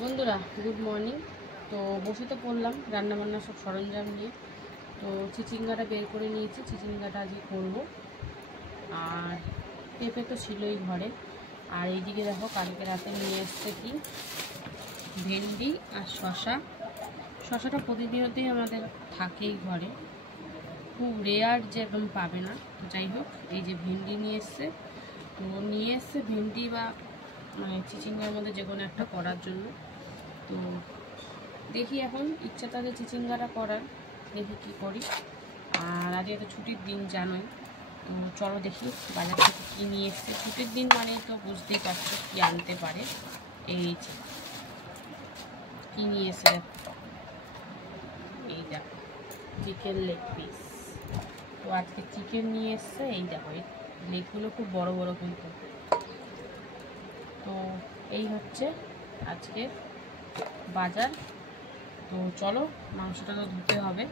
বন্ধুরা good morning. তো বসে তো পড়লাম রান্নাবান্না সব সরঞ্জাম নিয়ে। তো চিচিঙ্গাটা বের করে নিয়েছি, চিচিঙ্গাটা আজকে করবো। আর পেঁপে তো ছিলই ঘরে। আর এইদিকে দেখো কালকে রাতে নিয়ে এসছে কি ভেন্ডি আর শশাটা প্রতিদিনতেই আমাদের থাকেই ঘরে, খুব রেয়ার যে একদম পাবে না। তো যাই হোক, এই যে ভেন্ডি নিয়ে এসছে। তো নিয়ে এসছে ভেন্ডি বা মানে চিচিঙ্গার মধ্যে যে কোনো একটা করার জন্য। তো দেখি এখন ইচ্ছা থাকে চিচিঙ্গাটা করার, দেখি কি করি। আর আজকে একটা ছুটির দিন জানোই। তো চলো দেখি বাজার থেকে কী নিয়ে এসছে। ছুটির দিন মানে তো বুঝতেই পারছো কী আনতে পারে। এই যে কী নিয়ে এসে, এই দেখো চিকেন লেগ পিস। তো আজকে চিকেন নিয়ে এসছে। এই দেখো এই লেগগুলো খুব বড় বড় কিন্তু। তো এই হচ্ছে আজকে বাজার। তো চলো মাংসটা তো ধুতে হবে।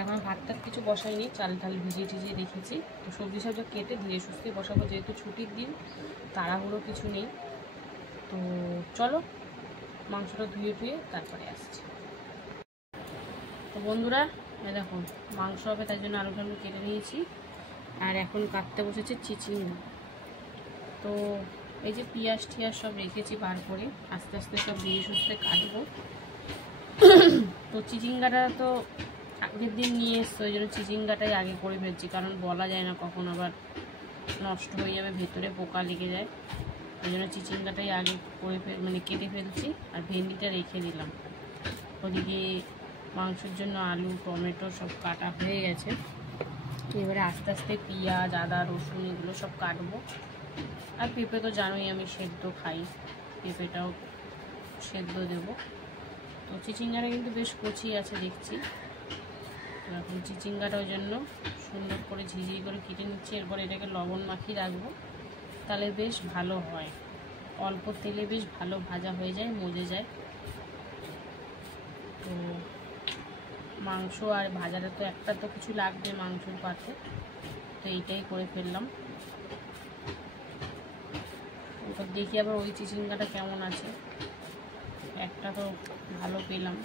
এখন ভাতটা কিছু বসাইনি, চাল ভিজিয়ে টিজিয়ে রেখেছি। তো সবজি সবজি কেটে ধীরে সুস্থে বসাবো, যেহেতু ছুটির দিন, তাড়াহুড়ো কিছু নেই। তো চলো মাংসটা ধুয়ে তারপরে আসছি। তো বন্ধুরা দেখো মাংস হবে, তাই জন্য আলু কেটে নিয়েছি। আর এখন কাটতে বসেছে চিচিঙ্গা। তো এই যে পেঁয়াজ টিয়াজ সব রেখেছি বার করে, আস্তে আস্তে সব ধীরে সুস্থে কাটবো। তো চিচিঙ্গাটা তো আগের দিন নিয়ে এসছে, ওই জন্য চিচিঙ্গাটাই আগে করে ফেলছি, কারণ বলা যায় না কখন আবার নষ্ট হয়ে যাবে, ভেতরে পোকা লেগে যায়। ওই জন্য চিচিঙ্গাটাই আগে করে কেটে ফেলছি। আর ভেন্ডিটা রেখে দিলাম। ওদিকে মাংসের জন্য আলু টমেটো সব কাটা হয়ে গেছে। এবারে আস্তে আস্তে পেঁয়াজ আদা রসুন এগুলো সব কাটবো। আর পেঁপে তো জানোই আমি সেদ্ধ খাই, পেঁপেটাও সেদ্ধ দেবো। তো চিচিঙ্গাটা কিন্তু বেশ কচি আছে দেখছি। এখন চিচিঙ্গাটা ওই জন্য সুন্দর করে ঝিঝি করে কেটে নিচ্ছি। এরপর এটাকে লবণ মাখিয়ে রাখবো, তাহলে বেশ ভালো হয়। অল্প তেলে বেশ ভালো ভাজা হয়ে যায়, মজে যায়। তো মাংস আর ভাজাটা তো একটা তো কিছু লাগবে মাংসর পাতে, তো এইটাই করে ফেললাম। ওটা দেখি আবার ওই চিচিঙ্গাটা কেমন আছে। একটা তো ভালো পেলাম।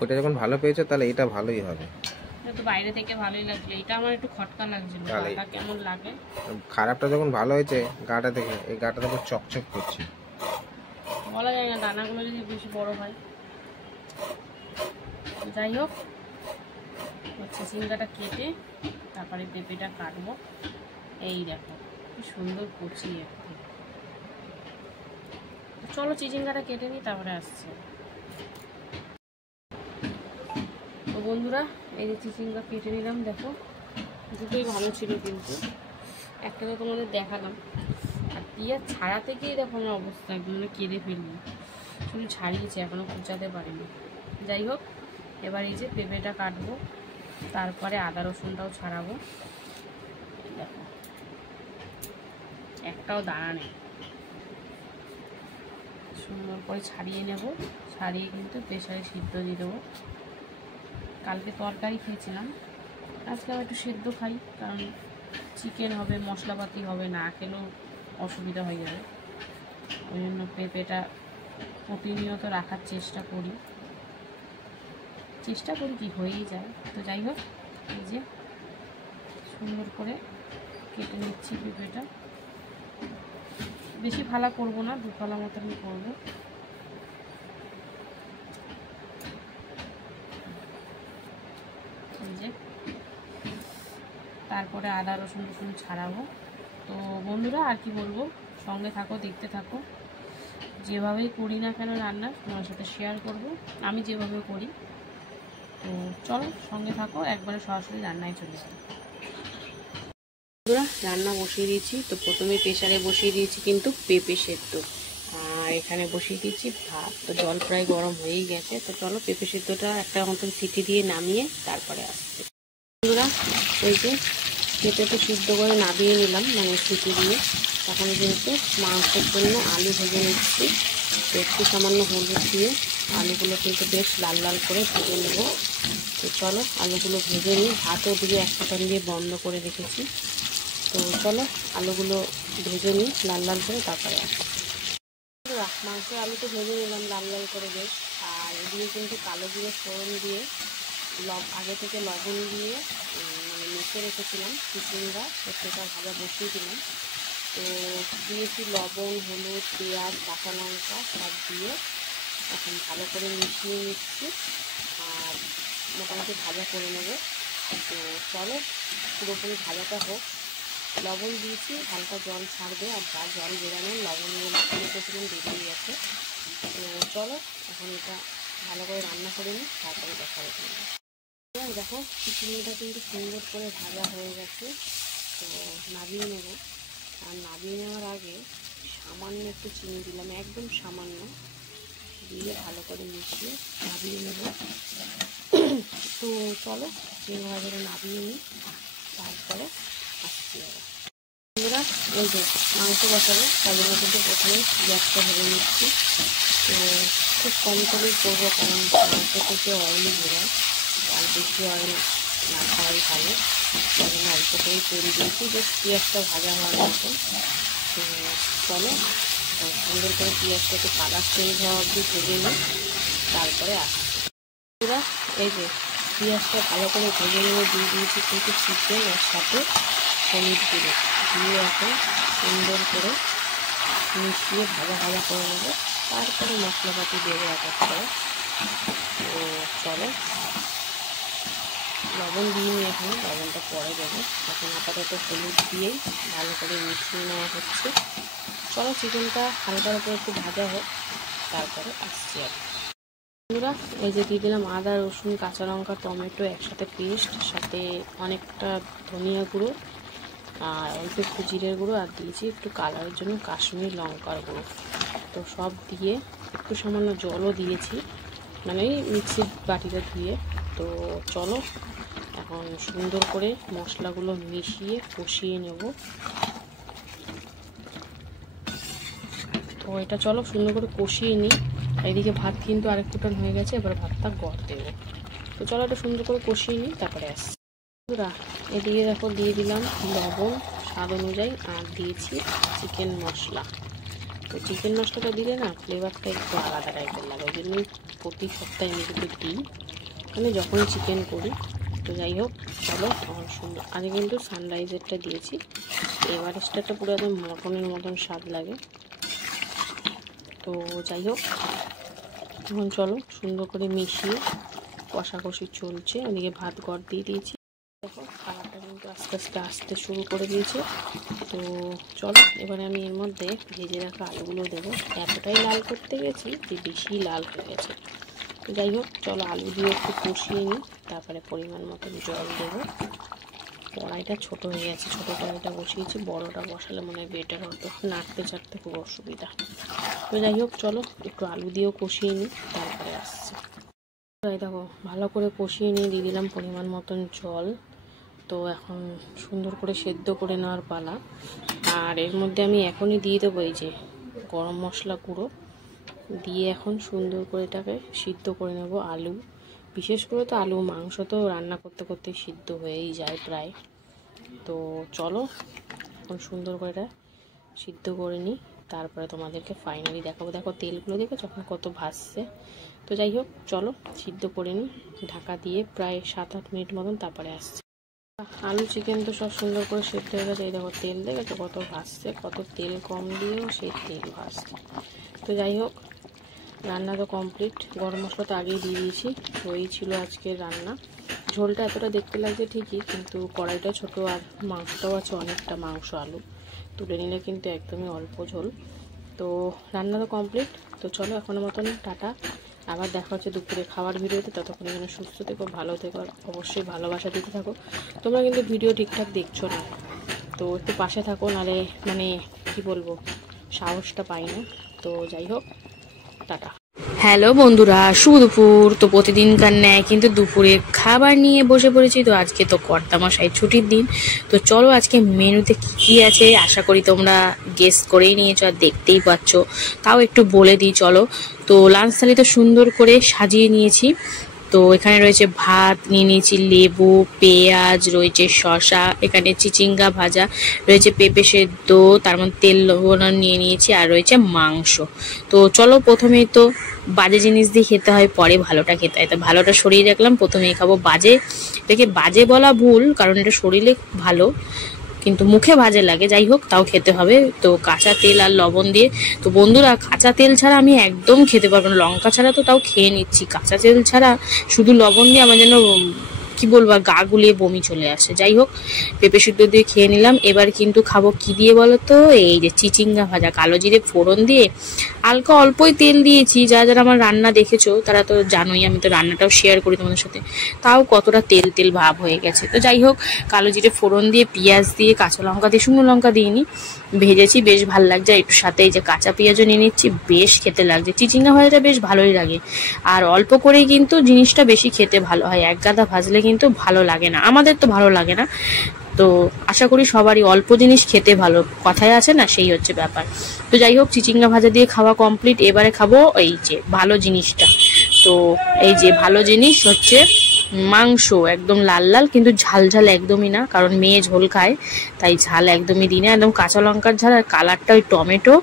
ওটা যখন ভালো পেয়েছো তাহলে এটা ভালোই হবে। এটা তো বাইরে থেকে ভালোই লাগছিল, এটা আমার একটু খটকা লাগছিল। গাটা কেমন লাগে, খারাপটা যখন ভালো হয়েছে গাটা দেখে, এই গাটা তো চকচক করছে। বলা যায় না, দানাগুলো যদি বেশি বড় হয়। যাই হোক, চিচিঙ্গাটা কেটে তারপরে পেঁপেটা কাটবো। এই দেখো কি সুন্দর কচি একটু। চলো চিচিঙ্গাটা কেটে নিই, তারপরে আসছে। তো বন্ধুরা এই যে চিচিঙ্গা কেটে নিলাম, দেখো দুটোই ভালো ছিল, কিন্তু একটা তো তোমাদের দেখালাম। আর পেঁয়াজ ছাড়া থেকেই দেখো আমার অবস্থা, একদম কেটে ফেললি, শুধু ছাড়িয়েছে, এখনও কুচাতে পারিনি। যাই হোক, এবার এই যে পেঁপেটা কাটবো, তারপরে আদা রসুনটাও ছাড়াবো। দেখো একটাও দানা নেই, সুন্দর করে ছাড়িয়ে নেব। ছাড়িয়ে কিন্তু প্রেসারে সিদ্ধ দিয়ে দেবো। কালকে তরকারি খেয়েছিলাম, আজকে আমি একটু সেদ্ধ খাই, কারণ চিকেন হবে, মশলাপাতি হবে, না খেলেও অসুবিধা হয়ে যাবে। ওই জন্য পেঁপেটা প্রতিনিয়ত রাখার চেষ্টা করি কি হয়েই যায়। তো যাই হোক, এই যে সুন্দর করে কেটে নিচ্ছি পেঁপেটা। বেশি ফালা করব না, দু ফালা মতনই করবো। এই যে তারপরে আদা রসুন ছাড়াবো। তো বন্ধুরা আর কি বলবো, সঙ্গে থাকো, দেখতে থাকো। যেভাবেই করি না কেন রান্না তোমার সাথে শেয়ার করব, আমি যেভাবে করি। তো চলো সঙ্গে থাকো, একবারে সরাসরি রান্নায় চলে যাই। বন্ধুরা রান্না বসিয়ে দিয়েছি। তো প্রথমে প্রেসারে বসিয়ে দিয়েছি কিন্তু পেঁপে সেদ্ধ, আর এখানে বসিয়ে দিয়েছি ভাত। তো জল প্রায় গরম হয়েই গেছে। তো চলো পেঁপে সেদ্ধটা একটা মতন সিটি দিয়ে নামিয়ে তারপরে আসছে। বন্ধুরা এই যে পেঁপে তো সিদ্ধ করে নামিয়ে নিলাম, সিটি দিয়ে। তখন কিন্তু মাংসের জন্য আলু ভেজে নিচ্ছি। তো একটু সামান্য হলুদ দিয়ে আলুগুলো কিন্তু বেশ লাল লাল করে ভেজে নেব। তো চলো আলুগুলো ভেজে নিই। ভাতও দিয়ে এক ফোঁটান দিয়ে বন্ধ করে রেখেছি। তো চলো আলুগুলো ভেজে নিই লাল লাল করে, তারপরে আসি। মাংস আলু তো ভেজে নিলাম লাল লাল করে বেশ। আর এদিকে কিন্তু কালো জিরে ফোড়ন দিয়ে আগে থেকে লবণ দিয়ে মানে মেখে রেখেছিলাম চিচিঙ্গা, সেটা ভাজা বসিয়ে দিলাম। তো দিয়েছি লবণ, হলুদ, পেঁয়াজ, কাঁচা লঙ্কা সব দিয়ে এখন ভালো করে মিশিয়ে নিচ্ছি আর মোটামুটি ভাজা করে নেব। তো চলো পুরোপুরি ভাজাটা হোক। লবণ দিয়েছি, হালকা জল ছাড়বে আর যা জল বেরানোর লবণ দিয়ে মাখিয়ে রেখেছিলাম বেরিয়ে গেছে। তো চলো এখন এটা ভালো করে রান্না করে নিই, তারপরে দেখা হবে। দেখো চিচিঙ্গাটা কিন্তু সুন্দর করে ভাজা হয়ে গেছে। তো নামিয়ে নেব। আর নামিয়ে নেওয়ার আগে সামান্য একটু চিনি দিলাম, একদম সামান্য দিয়ে ভালো করে মিশিয়ে নামিয়ে নেব। তো চলো চিংড়ি ভাজাটা নামিয়ে নিই, তারপরে আসছি। বন্ধুরা এই যে মাংস বসাবো, তার জন্য কিন্তু প্রথমে গ্যাসটা ভেবে নিচ্ছি। তো খুব কম করেই করবো, কারণ মাংস থেকে অয়েলই বেরোয় আর বেশি অয়েল না খাওয়াই ভালো। তার জন্য অল্প করেই তৈরি দিয়েছি, জাস্ট পেঁয়াজটা ভাজা হওয়ার মতন। তো চলো সুন্দর করে পেঁয়াজটা একটু কালার চেঞ্জ হওয়া অবধি ভেজে নিই, তারপরে আসছি। পুরা এই যে পেঁয়াজটা ভালো করে ভেজে নিয়ে দিয়ে দিয়েছি কিন্তু চিকেন এর সাথে হলুদ গুঁড়ো দিয়ে এখন সুন্দর করে মিশিয়ে ভাজা ভাজা করে নেবো। তারপরে মশলাপাতি দেবো এক এক করে। তো চলো লবণ দিয়ে নিয়ে এখন লবণটা পরে দেবো। এখন আপাতত হলুদ দিয়েই ভালো করে মিশিয়ে নেওয়া হচ্ছে। চলো চিকেনটা হালকার উপরে একটু ভাজা হোক, তারপরে আসছি। আর বন্ধুরা এই যে দিয়ে দিলাম আদা, রসুন, কাঁচা লঙ্কা, টমেটো একসাথে পেস্ট, সাথে অনেকটা ধনিয়া গুঁড়ো আর অল্প একটু জিরের গুঁড়ো, আর দিয়েছি একটু কালারের জন্য কাশ্মীরি লঙ্কার গুঁড়ো। তো সব দিয়ে একটু সামান্য জলও দিয়েছি, মানে মিক্সির বাটিটা ধুয়ে। তো চলো এখন সুন্দর করে মশলাগুলো মিশিয়ে কষিয়ে নেব। তো এটা চলো সুন্দর করে কষিয়ে নিই। এদিকে ভাত কিন্তু আরেক ফুটান হয়ে গেছে, এবার ভাতটা গড় দেবো। তো চলো এটা সুন্দর করে কষিয়ে নিই, তারপরে আসছি। এদিকে দেখো দিয়ে দিলাম লবণ স্বাদ অনুযায়ী আর দিয়েছি চিকেন মশলা। তো চিকেন মশলাটা দিলে না ফ্লেভারটা একটু আলাদা টাইপের লাগে, ওই জন্যই প্রতি সপ্তাহে আমি কিন্তু দিই, মানে যখনই চিকেন করি। তো যাই হোক চলো আমার সুন্দর আগে কিন্তু সানরাইজেরটা দিয়েছি, এভারেস্টটা পুরো একদম মটনের মতন স্বাদ লাগে। তো যাই হোক এখন চলো সুন্দর করে মিশিয়ে কষাকষি চলছে। ওদিকে ভাত গড় দিয়ে দিয়েছি, দেখো কালারটা কিন্তু আস্তে আস্তে আসতে শুরু করে দিয়েছে। তো চলো এবারে আমি এর মধ্যে ভেজে রাখা আলুগুলো দেবো। এতটাই লাল করতে গেছি যে বেশি লাল হয়ে গেছে। তো যাই হোক চলো আলু দিয়ে একটু কষিয়ে নিই, তারপরে পরিমাণ মতন জল দেবো। কড়াইটা ছোট হয়ে গেছে, ছোটো কড়াইটা বসিয়েছি, বড়টা বসালে মনে হয় বেটার হতো, নাড়তে চাড়তে খুব অসুবিধা। তো যাই হোক চলো একটু আলু দিয়েও কষিয়ে নিই, তারপরে আসছি। দেখো ভালো করে কষিয়ে নিয়ে দিয়ে দিলাম পরিমাণ মতন জল। তো এখন সুন্দর করে সেদ্ধ করে নেওয়ার পালা। আর এর মধ্যে আমি এখনই দিয়ে দেবো এই যে গরম মশলা গুঁড়ো দিয়ে এখন সুন্দর করে এটাকে সিদ্ধ করে নেব। আলু বিশেষ করে তো আলু, মাংস তো রান্না করতে করতে সিদ্ধ হয়েই যায় প্রায়। তো চলো এখন সুন্দর করে এটা সিদ্ধ করে নিই, তারপরে তোমাদেরকে ফাইনালি দেখাবো। দেখো তেলগুলো দেখো যখন কত ভাসছে। তো যাই হোক চলো সিদ্ধ করে নিই ঢাকা দিয়ে প্রায় 7-8 মিনিট মতন, তারপরে আসছে। আলু চিকেন তো সব সুন্দর করে সেদ্ধ হয়ে গেছে। এই দেখো তেল দেখেছো কত ভাসছে, কত তেল কম দিয়েও সেই তেল ভাসছে। তো যাই হোক রান্না তো কমপ্লিট। গরম মশলা তো আগেই দিয়ে দিয়েছি। ওই ছিল আজকের রান্না। ঝোলটা এতটা দেখতে লাগছে ঠিকই, কিন্তু কড়াইটা ছোট আর মাংসটাও আছে অনেকটা মাংস। আলু তুলে নিলে কিন্তু একদমই অল্প ঝোল। তো রান্না তো কমপ্লিট। তো চলো এখনের মতন টাটা, আবার দেখা হচ্ছে দুপুরে খাবার ভিডিওতে। ততক্ষণ এখানে সুস্থ থেকো, ভালো থেকো, অবশ্যই ভালোবাসা দিতে থাকো। তোমরা কিন্তু ভিডিও ঠিকঠাক দেখছো না, তো একটু পাশে থাকো, নাহলে মানে কি বলবো সাহসটা পাই না। তো যাই হোক টাটা। হ্যালো বন্ধুরা, শুভ দুপুর। তো প্রতিদিনকার ন্যায় কিন্তু দুপুরে খাবার নিয়ে বসে পড়েছি। তো আজকে তো কর্তামশাই ছুটির দিন। তো চলো আজকে মেনুতে কি আছে আশা করি তোমরা গেস করেই নিয়েছো আর দেখতেই পাচ্ছ, তাও একটু বলে দিই চলো। তো লাঞ্চ থালি তো সুন্দর করে সাজিয়ে নিয়েছি। তো এখানে রয়েছে ভাত, নিয়ে নিয়েছি লেবু, পেঁয়াজ, রয়েছে শসা, এখানে চিচিঙ্গা ভাজা, রয়েছে পেঁপে সেদ্ধ, তার মধ্যে তেল লবণ নিয়ে নিয়েছি, আর রয়েছে মাংস। তো চলো প্রথমেই তো বাজে জিনিস দিয়ে খেতে হয়, পরে ভালোটা খেতে হয়। তো ভালোটা সরিয়ে রাখলাম, প্রথমেই খাবো বাজে। এটাকে বাজে বলা ভুল, কারণ এটা শরীরে ভালো, কিন্তু মুখে বাজে লাগে, যাই হোক তাও খেতে হবে। তো কাঁচা তেল আর লবণ দিয়ে। তো বন্ধুরা, কাঁচা তেল ছাড়া আমি একদম খেতে পারবো না, লঙ্কা ছাড়া তো তাও খেয়ে নিচ্ছি, কাঁচা তেল ছাড়া শুধু লবণ দিয়ে আমার যেন কি বলবো, গা গুলিয়ে বমি চলে আসে। যাই হোক, পেঁপে সিদ্ধ দিয়ে খেয়ে নিলাম। এবার কিন্তু খাবো কি দিয়ে বলো তো, এই যে চিচিঙ্গা ভাজা, কালো জিরে ফোড়ন দিয়ে, হালকা অল্পই তেল দিয়েছি। যারা আমার রান্না দেখেছো তারা তো জানোই, আমি তো রান্নাটাও শেয়ার করি তোমাদের সাথে, তাও কতটা তেল তেল ভাব হয়ে গেছে। তো যাই হোক, কালো জিরে ফোড়ন দিয়ে, পেঁয়াজ দিয়ে, কাঁচা লঙ্কা দিয়ে, শুকনো লঙ্কা দিইনি, ভেজেছি, বেশ ভালো লাগছে। একটু সাথে এই যে কাঁচা পেঁয়াজও নিয়ে নিচ্ছি, বেশ খেতে লাগছে। চিচিঙ্গা ভাজাটা বেশ ভালোই লাগে, আর অল্প করেই কিন্তু জিনিসটা বেশি খেতে ভালো হয়, এক গাদা ভাজলে কিন্তু ভালো লাগে না, আমাদের তো ভালো লাগে না। তো আশা করি সবারই অল্প জিনিস খেতে ভালো, কথায় আছে না, সেই হচ্ছে ব্যাপার। তো যাই হোক, চিচিঙ্গা ভাজা দিয়ে খাওয়া কমপ্লিট। এবারে খাবো এই যে ভালো জিনিসটা। তো এই যে ভালো জিনিস হচ্ছে মাংস, একদম লাল লাল, কিন্তু ঝাল ঝাল একদমই না, কারণ মেয়ে ঝোল খায়, তাই ঝাল একদমই দিই না। একদম কাঁচা লঙ্কার ঝাল, আর কালারটা ওই টমেটো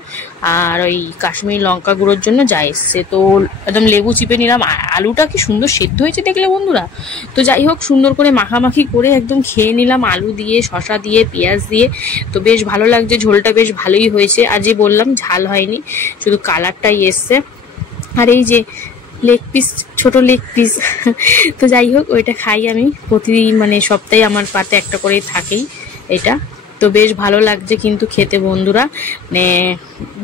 আর ওই কাশ্মীরি লঙ্কা গুঁড়োর জন্য যা এসছে। তো একদম লেবু চিপে নিলাম। আলুটা কি সুন্দর সেদ্ধ হয়েছে দেখলে বন্ধুরা। তো যাই হোক, সুন্দর করে মাখামাখি করে একদম খেয়ে নিলাম, আলু দিয়ে, শসা দিয়ে, পেঁয়াজ দিয়ে। তো বেশ ভালো লাগছে, ঝোলটা বেশ ভালোই হয়েছে, আর যে বললাম ঝাল হয়নি, শুধু কালারটাই এসছে। আর এই যে লেগ পিস, ছোট লেগ পিস, তো যাই হোক ওইটা খাই আমি প্রতিদিন, মানে সপ্তাহে আমার পাতে একটা করেই থাকেই এটা। তো বেশ ভালো লাগছে কিন্তু খেতে বন্ধুরা, মানে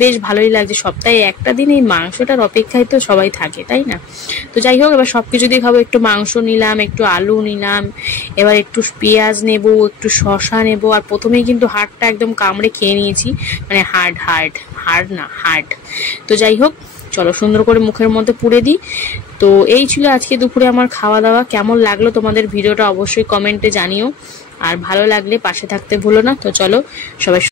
বেশ ভালোই লাগছে। সপ্তাহে একটা দিন এই মাংসটার অপেক্ষায় তো সবাই থাকে, তাই না? তো যাই হোক, এবার সবকিছু দিয়ে খাবো। একটু মাংস নিলাম, একটু আলু নিলাম, এবার একটু পেঁয়াজ নেব, একটু শসা নেব, আর প্রথমেই কিন্তু হাড়টা একদম কামড়ে খেয়ে নিয়েছি, মানে হাড় না হাড়। তো যাই হোক, চলো সুন্দর করে মুখের মধ্যে পুড়ে দিই। তো এই ছিল আজকে দুপুরে আমার খাওয়া দাওয়া। কেমন লাগলো তোমাদের ভিডিওটা অবশ্যই কমেন্টে জানিও, আর ভালো লাগলে পাশে থাকতে ভুলো না। তো চলো সবাই